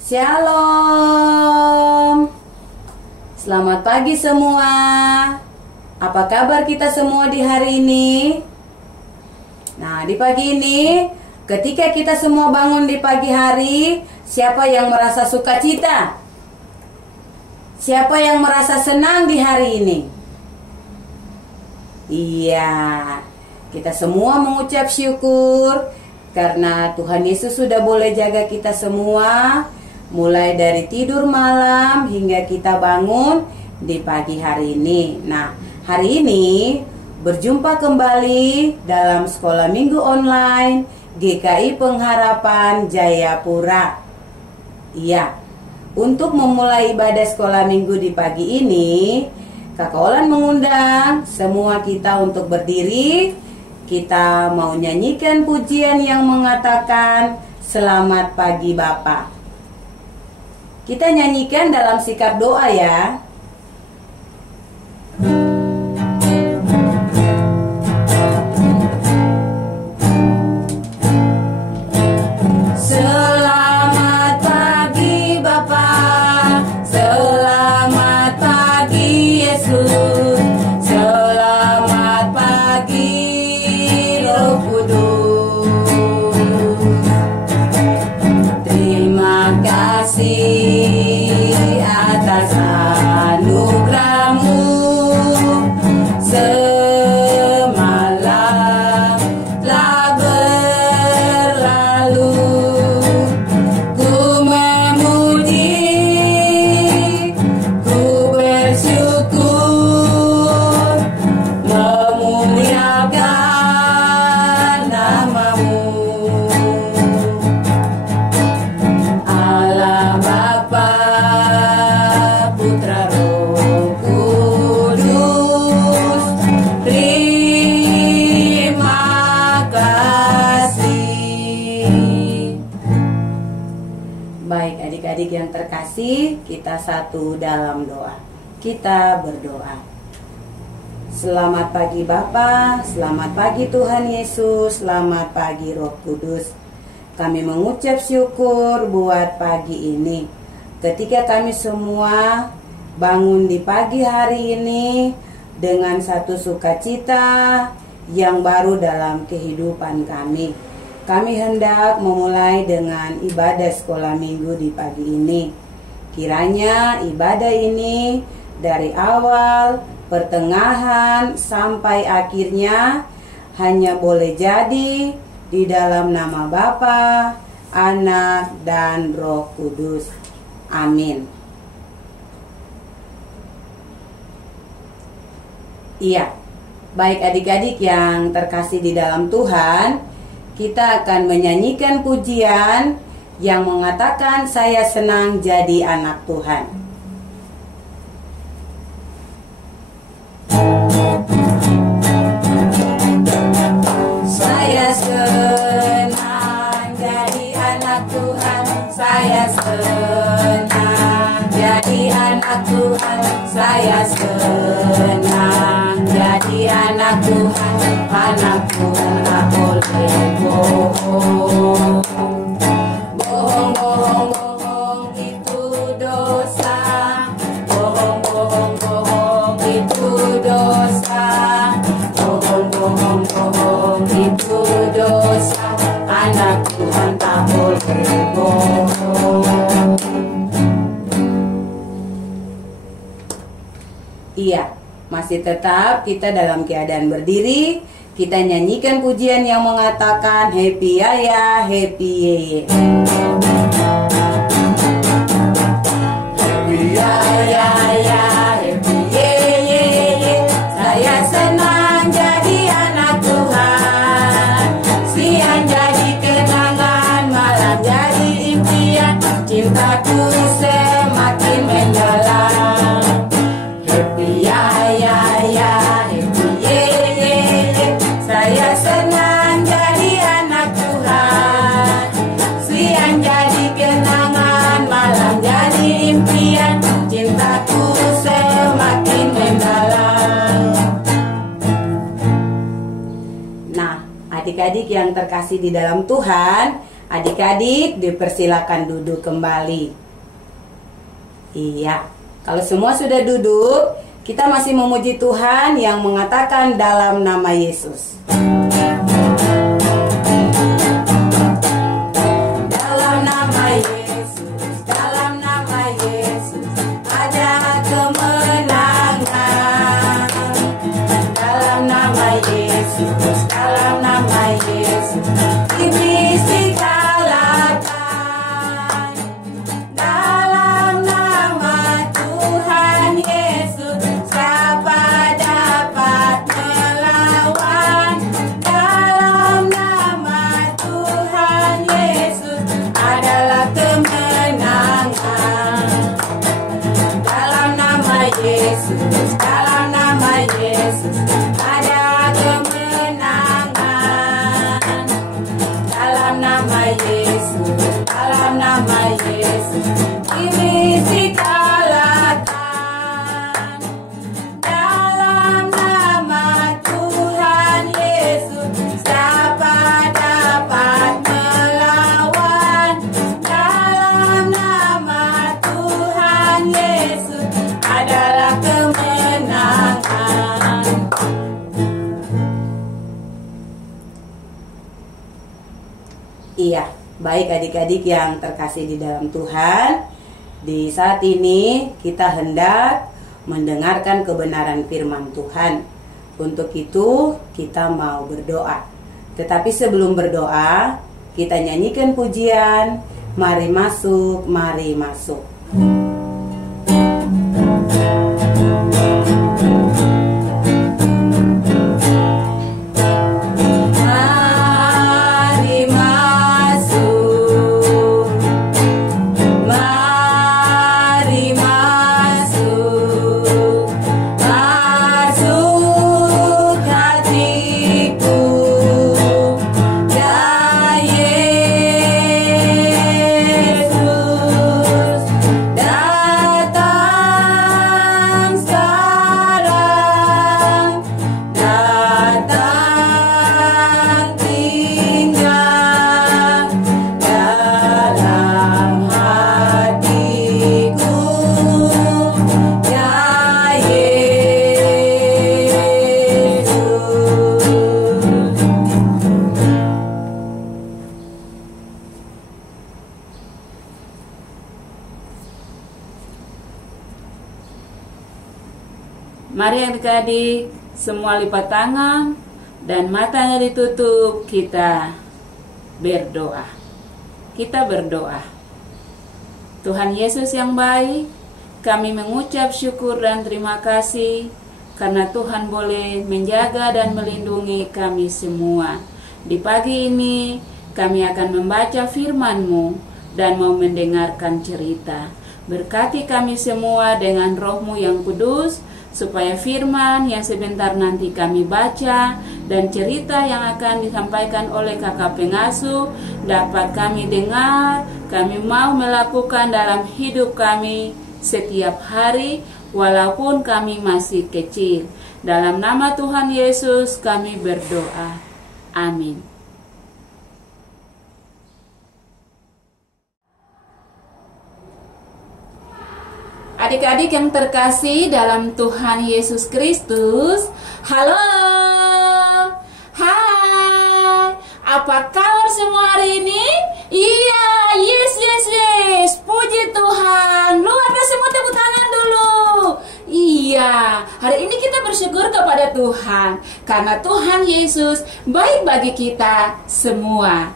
Shalom. Selamat pagi semua. Apa kabar kita semua di hari ini? Nah, di pagi ini, ketika kita semua bangun di pagi hari, siapa yang merasa sukacita? Siapa yang merasa senang di hari ini? Iya, kita semua mengucap syukur karena Tuhan Yesus sudah boleh jaga kita semua, mulai dari tidur malam hingga kita bangun di pagi hari ini. Nah, hari ini berjumpa kembali dalam sekolah minggu online GKI Pengharapan Jayapura. Iya, untuk memulai ibadah sekolah minggu di pagi ini, Kakak Olan mengundang semua kita untuk berdiri. Kita mau nyanyikan pujian yang mengatakan Selamat Pagi Bapa. Kita nyanyikan dalam sikap doa ya. Selamat pagi Bapa, selamat pagi Yesus, selamat pagi Roh Kudus. Terima kasih atas anugerah-Mu semalam telah berlalu. Ku memuji, ku bersyukur, memuliakan nama-Mu. Allah Bapa, Putra, Roh Kudus, terima kasih. Baik adik-adik yang terkasih, kita satu dalam doa. Kita berdoa. Selamat pagi Bapa, selamat pagi Tuhan Yesus, selamat pagi Roh Kudus. Kami mengucap syukur buat pagi ini. Ketika kami semua bangun di pagi hari ini dengan satu sukacita yang baru dalam kehidupan kami. Kami hendak memulai dengan ibadah sekolah minggu di pagi ini. Kiranya ibadah ini dari awal, pertengahan, sampai akhirnya hanya boleh jadi di dalam nama Bapa, Anak, dan Roh Kudus. Amin. Iya, baik adik-adik yang terkasih di dalam Tuhan, kita akan menyanyikan pujian yang mengatakan saya senang jadi anak Tuhan. Saya senang jadi anak Tuhan, saya senang jadi anak Tuhan, saya senang jadi anak Tuhan, anak Tuhan tak boleh bohong. Bohong, bohong, bohong itu dosa, bohong, bohong, bohong itu dosa, bohong, bohong, bohong itu dosa, anak Tuhan tak boleh bohong. Iya, masih tetap kita dalam keadaan berdiri. Kita nyanyikan pujian yang mengatakan happy ya, happy ye. Happy ya, happy ye. Saya senang jadi anak Tuhan. Siang jadi kenangan, malam jadi impian. Cintaku semakin mendalam. Happy ya, happy ye. Saya senang jadi anak Tuhan. Siang jadi kenangan, malam jadi impian. Cintaku semakin mendalam. Nah, adik-adik yang terkasih di dalam Tuhan, Adik-adik dipersilakan duduk kembali. Iya, kalau semua sudah duduk, kita masih memuji Tuhan yang mengatakan dalam nama Yesus. Dalam nama Yesus, dalam nama Yesus, ada kemenangan. Dalam nama Yesus, dalam nama Yesus, iblis dikalahkan. Dalam nama Tuhan Yesus, siapa dapat melawan? Dalam nama Tuhan Yesus adalah kemenangan. Dalam nama Yesus, dalam nama Yesus ada kemenangan. Dalam nama Yesus, dalam nama Yesus, iblis dikalahkan. Dalam nama Tuhan Yesus, siapa dapat melawan? Dalam nama Tuhan Yesus adalah kemenangan. Iya, baik adik-adik yang terkasih di dalam Tuhan, di saat ini kita hendak mendengarkan kebenaran firman Tuhan. Untuk itu kita mau berdoa. Tetapi sebelum berdoa, kita nyanyikan pujian, mari masuk, mari masuk. Mari adik-adik, semua lipat tangan dan matanya ditutup, kita berdoa. Kita berdoa. Tuhan Yesus yang baik, kami mengucap syukur dan terima kasih karena Tuhan boleh menjaga dan melindungi kami semua. Di pagi ini kami akan membaca firman-Mu dan mau mendengarkan cerita. Berkati kami semua dengan Roh-Mu yang kudus, supaya firman yang sebentar nanti kami baca dan cerita yang akan disampaikan oleh kakak pengasuh dapat kami dengar, kami mau melakukan dalam hidup kami setiap hari walaupun kami masih kecil. Dalam nama Tuhan Yesus kami berdoa. Amin. Adik-adik yang terkasih dalam Tuhan Yesus Kristus, halo, hai, apa kabar semua hari ini? Iya, yes, puji Tuhan, luar biasa, semua tepuk tangan dulu. Iya, hari ini kita bersyukur kepada Tuhan, karena Tuhan Yesus baik bagi kita semua.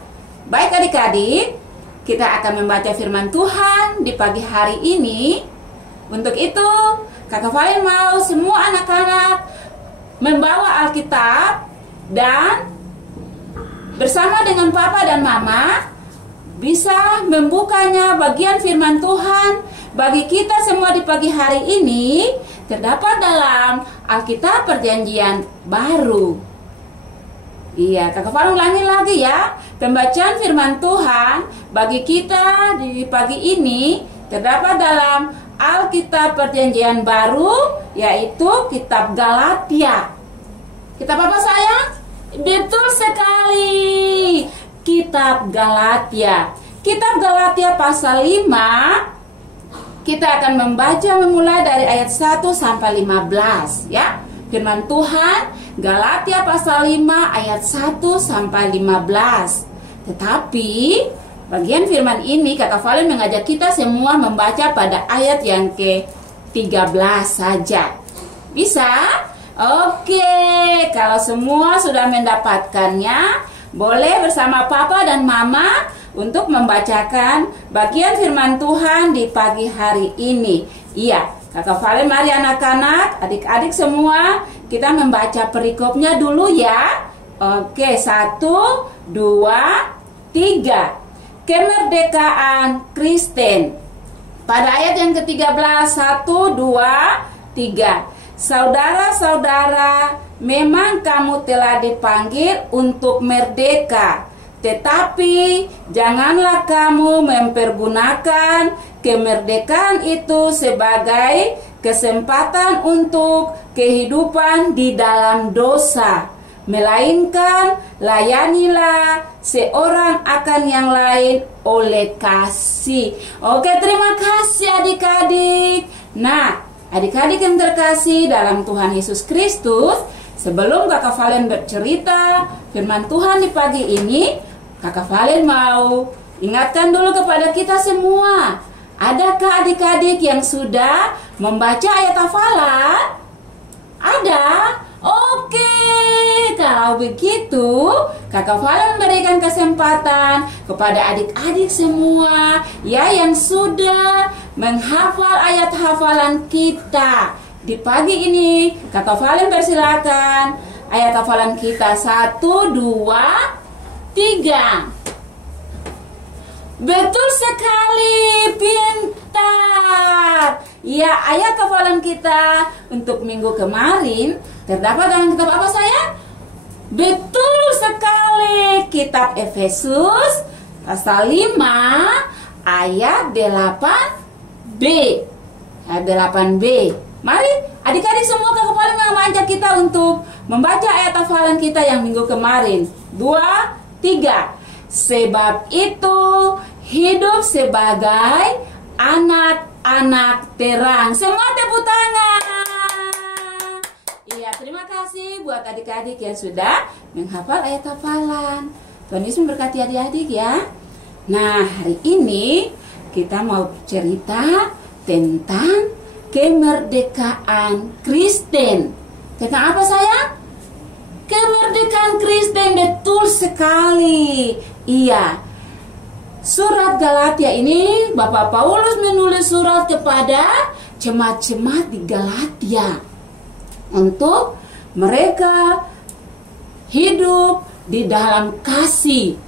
Baik adik-adik, kita akan membaca firman Tuhan di pagi hari ini. Untuk itu, Kakak Valen mau semua anak-anak membawa Alkitab dan bersama dengan Papa dan Mama bisa membukanya bagian firman Tuhan bagi kita semua di pagi hari ini terdapat dalam Alkitab Perjanjian Baru. Iya, Kakak Valen ulangi lagi ya. Pembacaan firman Tuhan bagi kita di pagi ini terdapat dalam Alkitab Perjanjian Baru, yaitu Kitab Galatia. Kitab apa sayang? Betul sekali. kitab Galatia. Kitab Galatia pasal 5, kita akan membaca memulai dari ayat 1 sampai 15 ya. Firman Tuhan Galatia pasal 5 ayat 1 sampai 15. Tetapi bagian firman ini Kakak Valen mengajak kita semua membaca pada ayat yang ke-13 saja. Bisa? Oke, kalau semua sudah mendapatkannya, boleh bersama Papa dan Mama untuk membacakan bagian firman Tuhan di pagi hari ini. Iya, Kakak Valen, mari anak-anak, adik-adik semua, kita membaca perikopnya dulu ya. Oke, 1, 2, 3. Kemerdekaan Kristen. Pada ayat yang ke-13, 1, 2, 3. Saudara-saudara, memang kamu telah dipanggil untuk merdeka. Tetapi janganlah kamu mempergunakan kemerdekaan itu sebagai kesempatan untuk kehidupan di dalam dosa. Melainkan layanilah seorang akan yang lain oleh kasih. Oke, terima kasih adik-adik. Nah, adik-adik yang terkasih dalam Tuhan Yesus Kristus, sebelum Kakak Valen bercerita firman Tuhan di pagi ini, Kakak Valen mau ingatkan dulu kepada kita semua. Adakah adik-adik yang sudah membaca ayat hafalan? Ada? Oke, kalau begitu Kakak Valen memberikan kesempatan kepada adik-adik semua ya yang sudah menghafal ayat hafalan kita. Di pagi ini Kakak Valen persilakan ayat hafalan kita 1, 2, 3. Betul sekali, pintar. Ya, ayat hafalan kita untuk minggu kemarin terdapat dalam kitab apa sayang? Betul sekali, kitab Efesus pasal 5 ayat 8b. Ayat 8b. Mari adik-adik semua Kakak Valen mengajak kita untuk membaca ayat hafalan kita yang minggu kemarin. 2, 3. Sebab itu hidup sebagai anak-anak terang. Semua tepuk tangan. Iya, terima kasih buat adik-adik yang sudah menghafal ayat hafalan. Tuhan Yesus memberkati adik-adik ya. Nah, hari ini kita mau cerita tentang kemerdekaan Kristen. Tentang apa sayang? Kemerdekaan Kristen, betul sekali. Iya. Surat Galatia ini Bapak Paulus menulis surat kepada jemaat-jemaat di Galatia untuk mereka hidup di dalam kasih,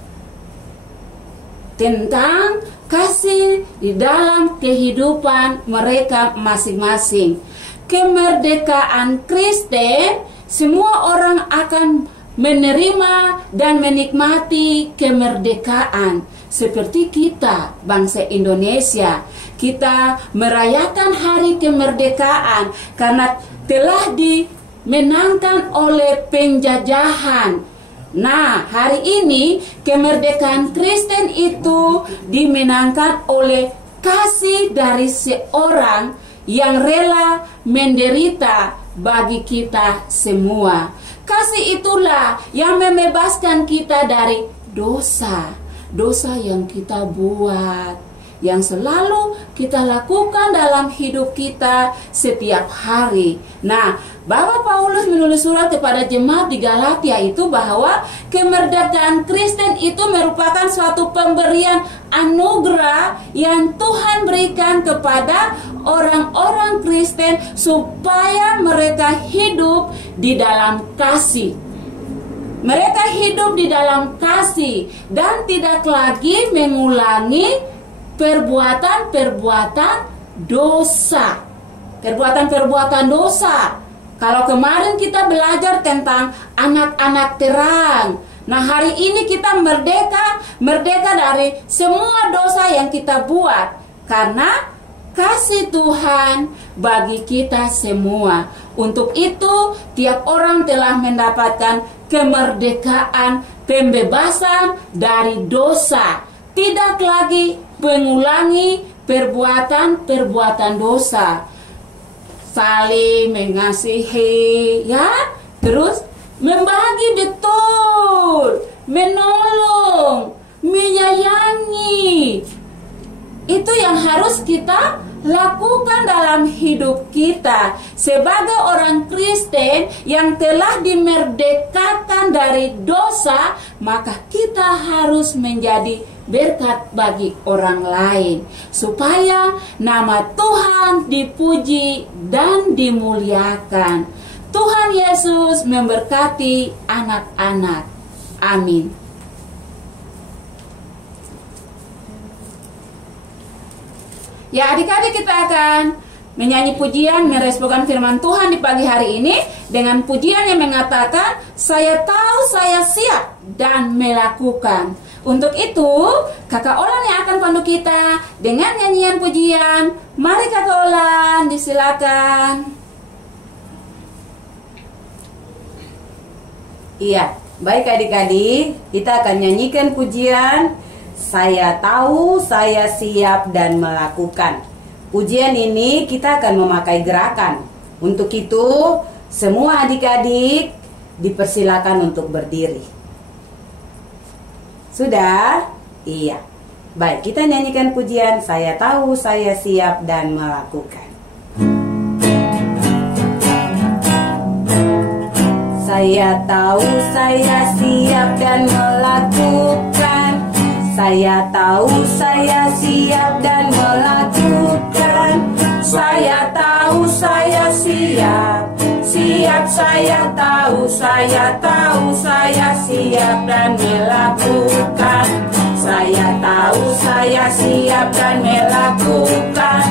tentang kasih di dalam kehidupan mereka masing-masing. Kemerdekaan Kristen, semua orang akan menerima dan menikmati kemerdekaan. Seperti kita, bangsa Indonesia, kita merayakan hari kemerdekaan karena telah dimenangkan oleh penjajahan. Nah, hari ini kemerdekaan Kristen itu dimenangkan oleh kasih dari seorang yang rela menderita bagi kita semua. Kasih itulah yang membebaskan kita dari dosa. Dosa yang kita buat, yang selalu kita lakukan dalam hidup kita setiap hari. Nah, Bapak Paulus menulis surat kepada jemaat di Galatia itu bahwa kemerdekaan Kristen itu merupakan suatu pemberian anugerah yang Tuhan berikan kepada orang-orang Kristen supaya mereka hidup di dalam kasih. Mereka hidup di dalam kasih dan tidak lagi mengulangi perbuatan-perbuatan dosa. Perbuatan-perbuatan dosa. Kalau kemarin kita belajar tentang anak-anak terang. Nah, hari ini kita merdeka dari semua dosa yang kita buat. Karena kasih Tuhan bagi kita semua. Untuk itu, tiap orang telah mendapatkan kemerdekaan pembebasan dari dosa, tidak lagi mengulangi perbuatan-perbuatan dosa, saling mengasihi, ya, terus membagi betul, menolong, menyayangi. Itu yang harus kita lakukan dalam hidup kita sebagai orang Kristen yang telah dimerdekakan dari dosa. Maka kita harus menjadi berkat bagi orang lain supaya nama Tuhan dipuji dan dimuliakan. Tuhan Yesus memberkati anak-anak. Amin. Ya, adik-adik, kita akan menyanyi pujian meresponskan firman Tuhan di pagi hari ini dengan pujian yang mengatakan, saya tahu saya siap dan melakukan. Untuk itu, Kakak Olan yang akan pandu kita dengan nyanyian pujian. Mari Kakak Olan, disilakan. Iya, baik adik-adik, kita akan nyanyikan pujian Saya Tahu Saya Siap dan Melakukan. Pujian ini kita akan memakai gerakan. Untuk itu, semua adik-adik dipersilakan untuk berdiri. Sudah? Iya. Baik, kita nyanyikan pujian Saya Tahu Saya Siap dan Melakukan. Saya tahu saya siap dan melakukan. Saya tahu saya siap dan melakukan. Saya tahu saya siap. Siap saya tahu saya siap dan melakukan. Saya tahu saya siap dan melakukan.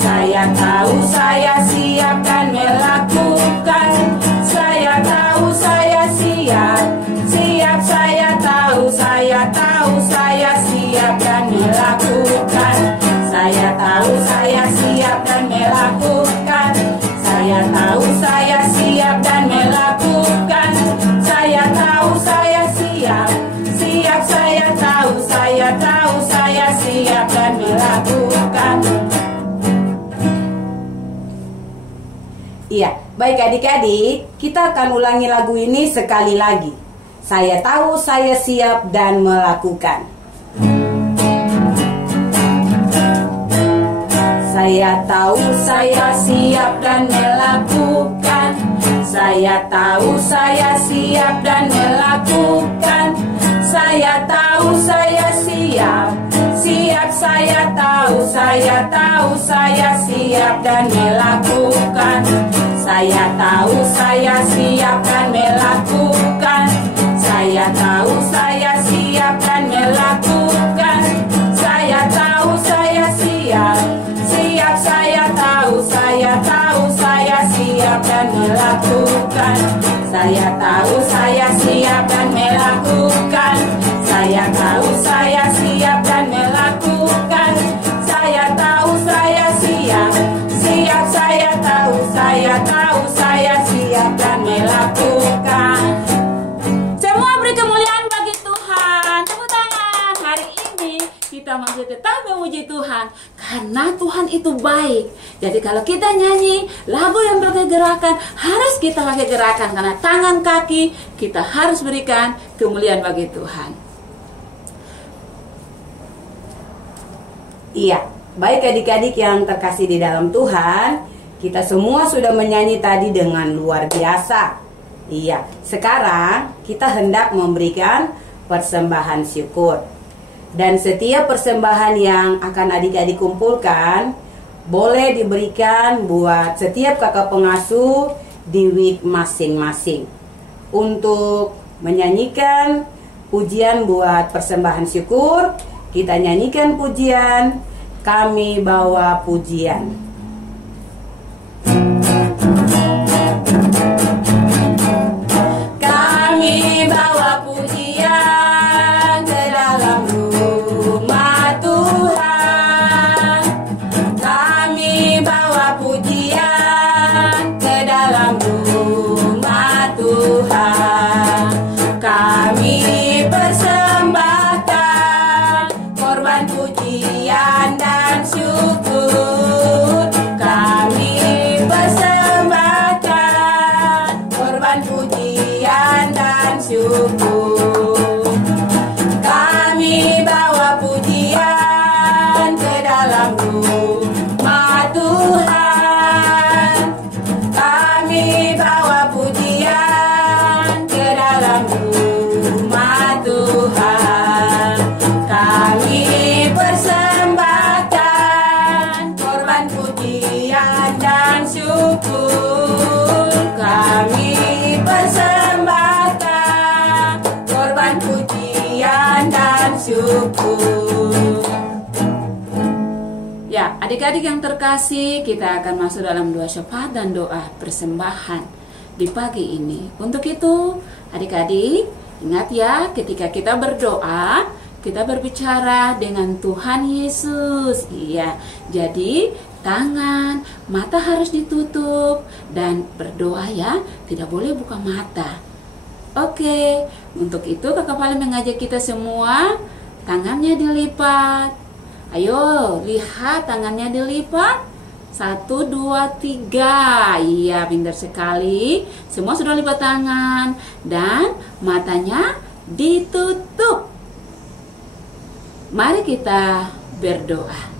Saya tahu saya siap dan melakukan. Saya tahu saya siap. Siap saya tahu saya siap dan melakukan. Saya tahu saya siap dan melakukan. Saya tahu saya siap dan melakukan. Saya tahu saya siap. Siap saya tahu saya siap dan melakukan. Iya, baik adik-adik, kita akan ulangi lagu ini sekali lagi. Saya tahu saya siap dan melakukan. Saya tahu saya siap dan melakukan. Saya tahu saya siap dan melakukan. Saya tahu saya siap. Siap saya tahu saya siap dan melakukan. Saya tahu saya siap dan melakukan. Saya tahu saya siap dan melakukan. Saya tahu saya siap. Siap saya tahu saya siap dan melakukan. Saya tahu saya siap dan melakukan. Saya tahu saya siap dan melakukan. Saya tahu saya siap. Siap saya tahu saya siap dan melakukan. Semua beri kemuliaan bagi Tuhan. Tepuk tangan. Hari ini kita masih tetap memuji Tuhan karena Tuhan itu baik. Jadi kalau kita nyanyi lagu yang pakai gerakan, harus kita pakai gerakan karena tangan kaki kita harus berikan kemuliaan bagi Tuhan. Iya, baik adik-adik yang terkasih di dalam Tuhan, kita semua sudah menyanyi tadi dengan luar biasa. Iya, sekarang kita hendak memberikan persembahan syukur. Dan setiap persembahan yang akan adik-adik kumpulkan boleh diberikan buat setiap kakak pengasuh di week masing-masing. Untuk menyanyikan pujian buat persembahan syukur, kita nyanyikan pujian Kami Bawa Pujian. Kami bawa pujian ke dalam rumah Tuhan. Kami bawa pujian ke dalam rumah Tuhan. Kami pujian dan syukur, kami persembahkan korban pujian dan syukur. Kami bawa pujian ke dalam rumah Tuhan. Kami bawa pujian ke dalam rumah Tuhan. Kami persembahkan korban pujian dan syukur. Kami persembahkan korban pujian dan syukur. Ya, adik-adik yang terkasih, kita akan masuk dalam doa syafaat dan doa persembahan di pagi ini. Untuk itu, adik-adik, ingat ya, ketika kita berdoa, kita berbicara dengan Tuhan Yesus. Iya, jadi tangan, mata harus ditutup dan berdoa ya, tidak boleh buka mata. Oke, untuk itu Kakak Vali mengajak kita semua, tangannya dilipat. Ayo, lihat tangannya dilipat. 1, 2, 3. Iya, pintar sekali. Semua sudah lipat tangan dan matanya ditutup. Mari kita berdoa.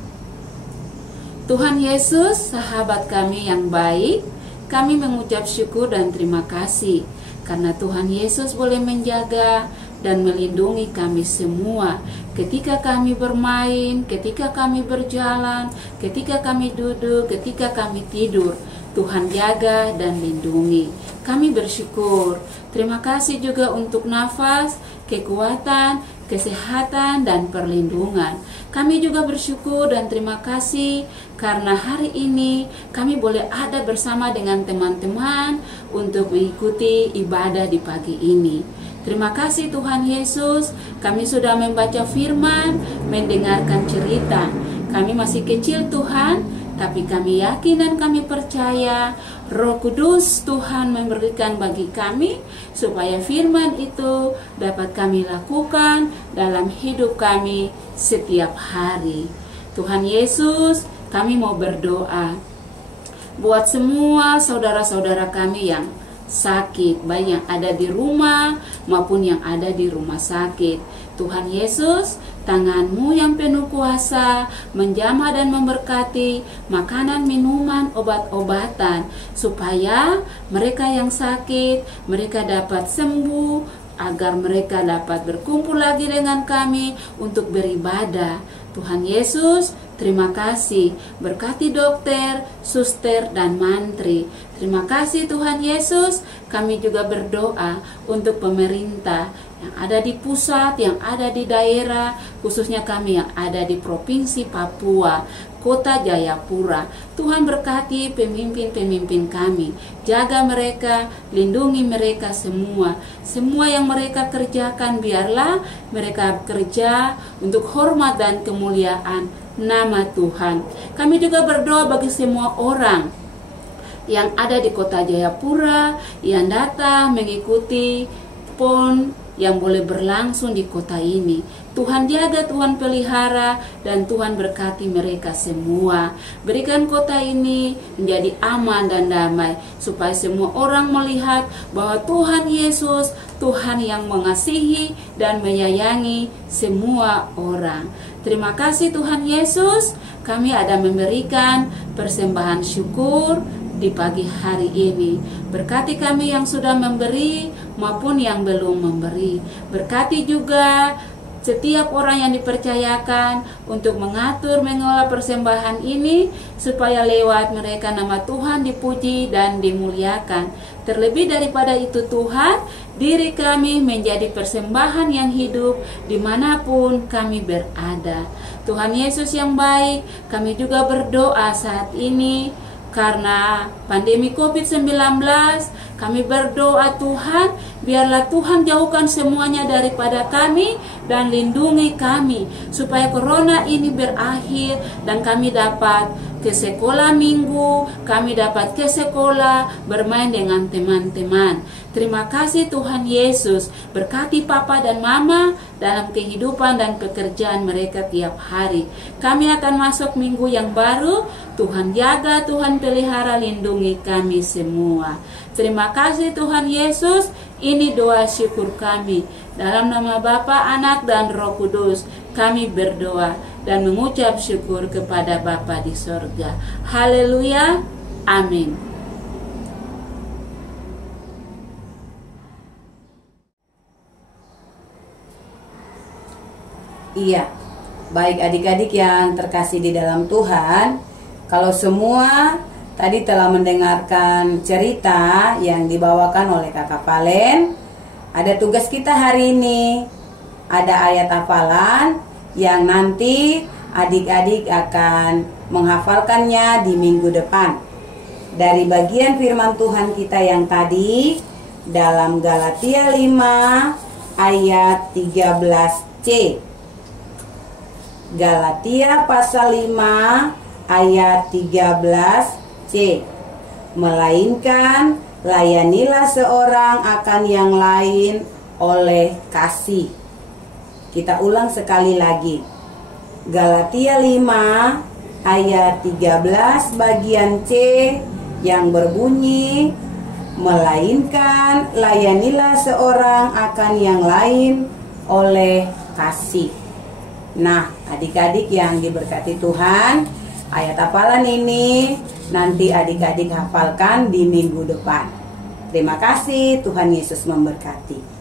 Tuhan Yesus, sahabat kami yang baik, kami mengucap syukur dan terima kasih karena Tuhan Yesus boleh menjaga dan melindungi kami semua ketika kami bermain, ketika kami berjalan, ketika kami duduk, ketika kami tidur. Tuhan jaga dan lindungi. Kami bersyukur. Terima kasih juga untuk nafas, kekuatan, kesehatan, dan perlindungan. Kami juga bersyukur dan terima kasih karena hari ini kami boleh ada bersama dengan teman-teman untuk mengikuti ibadah di pagi ini. Terima kasih Tuhan Yesus, kami sudah membaca firman, mendengarkan cerita. Kami masih kecil Tuhan, tapi kami yakin dan kami percaya Roh Kudus Tuhan memberikan bagi kami supaya firman itu dapat kami lakukan dalam hidup kami setiap hari. Tuhan Yesus, kami mau berdoa buat semua saudara-saudara kami yang sakit, baik yang ada di rumah maupun yang ada di rumah sakit. Tuhan Yesus, tangan-Mu yang penuh kuasa menjamah dan memberkati makanan, minuman, obat-obatan supaya mereka yang sakit, mereka dapat sembuh, agar mereka dapat berkumpul lagi dengan kami untuk beribadah. Tuhan Yesus, terima kasih. Berkati dokter, suster, dan mantri. Terima kasih Tuhan Yesus. Kami juga berdoa untuk pemerintah yang ada di pusat, yang ada di daerah, khususnya kami yang ada di Provinsi Papua, Kota Jayapura. Tuhan berkati pemimpin-pemimpin kami. Jaga mereka, lindungi mereka semua. Semua yang mereka kerjakan, biarlah mereka kerja untuk hormat dan kemuliaan nama Tuhan. Kami juga berdoa bagi semua orang yang ada di Kota Jayapura, yang datang mengikuti PON yang boleh berlangsung di kota ini. Tuhan jaga, Tuhan pelihara, dan Tuhan berkati mereka semua. Berikan kota ini menjadi aman dan damai, supaya semua orang melihat bahwa Tuhan Yesus, Tuhan yang mengasihi dan menyayangi semua orang. Terima kasih Tuhan Yesus, kami ada memberikan persembahan syukur di pagi hari ini. Berkati kami yang sudah memberi maupun yang belum memberi. Berkati juga setiap orang yang dipercayakan untuk mengatur, mengelola persembahan ini, supaya lewat mereka nama Tuhan dipuji dan dimuliakan. Terlebih daripada itu Tuhan, diri kami menjadi persembahan yang hidup dimanapun kami berada. Tuhan Yesus yang baik, kami juga berdoa saat ini karena pandemi COVID-19, kami berdoa Tuhan, biarlah Tuhan jauhkan semuanya daripada kami dan lindungi kami, supaya corona ini berakhir dan kami dapat ke sekolah minggu, kami dapat ke sekolah bermain dengan teman-teman. Terima kasih Tuhan Yesus, berkati Papa dan Mama dalam kehidupan dan pekerjaan mereka tiap hari. Kami akan masuk minggu yang baru. Tuhan jaga, Tuhan pelihara, lindungi kami semua. Terima kasih Tuhan Yesus. Ini doa syukur kami. Dalam nama Bapa, Anak, dan Roh Kudus, kami berdoa dan mengucap syukur kepada Bapa di sorga. Haleluya. Amin. Iya, baik adik-adik yang terkasih di dalam Tuhan, kalau semua tadi telah mendengarkan cerita yang dibawakan oleh Kakak Valen, ada tugas kita hari ini. Ada ayat hafalan yang nanti adik-adik akan menghafalkannya di minggu depan. Dari bagian firman Tuhan kita yang tadi dalam Galatia 5 ayat 13c. Galatia pasal 5 ayat 13c. Melainkan layanilah seorang akan yang lain oleh kasih. Kita ulang sekali lagi. Galatia 5 ayat 13 bagian C yang berbunyi, melainkan layanilah seorang akan yang lain oleh kasih. Nah, adik-adik yang diberkati Tuhan, ayat hafalan ini nanti adik-adik hafalkan di minggu depan. Terima kasih, Tuhan Yesus memberkati.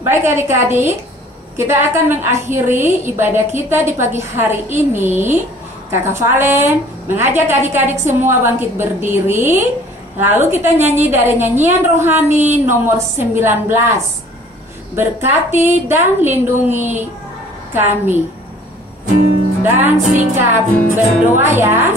Baik adik-adik, kita akan mengakhiri ibadah kita di pagi hari ini. Kakak Valen mengajak adik-adik semua bangkit berdiri. Lalu kita nyanyi dari nyanyian rohani nomor 19. Berkati dan lindungi kami. Dan sikap berdoa ya.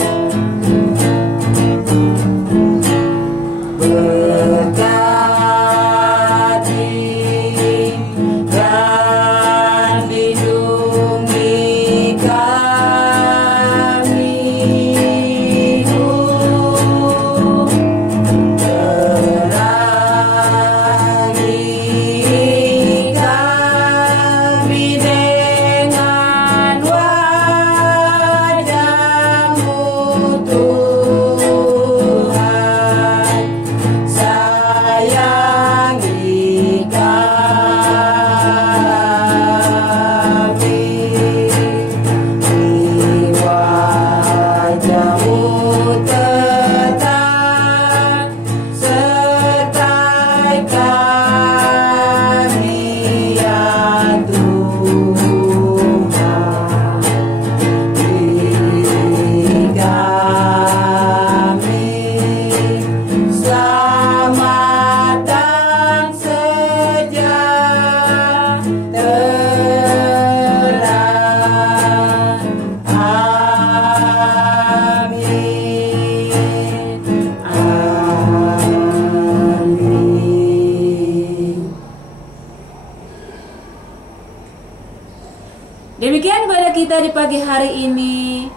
Demikian ibadah kita di pagi hari ini.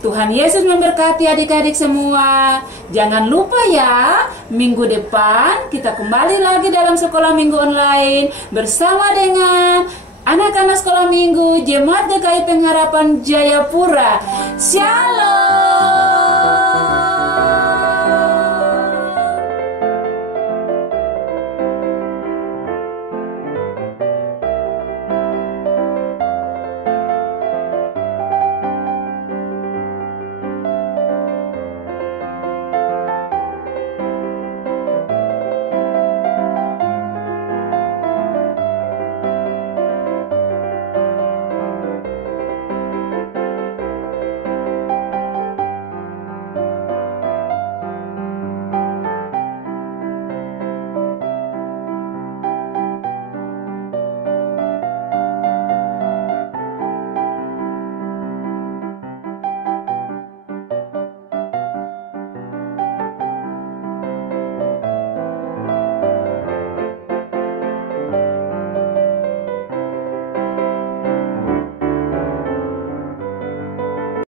Tuhan Yesus memberkati adik-adik semua. Jangan lupa ya, minggu depan kita kembali lagi dalam sekolah minggu online bersama dengan anak-anak sekolah minggu Jemaat GKI Pengharapan Jayapura. Shalom.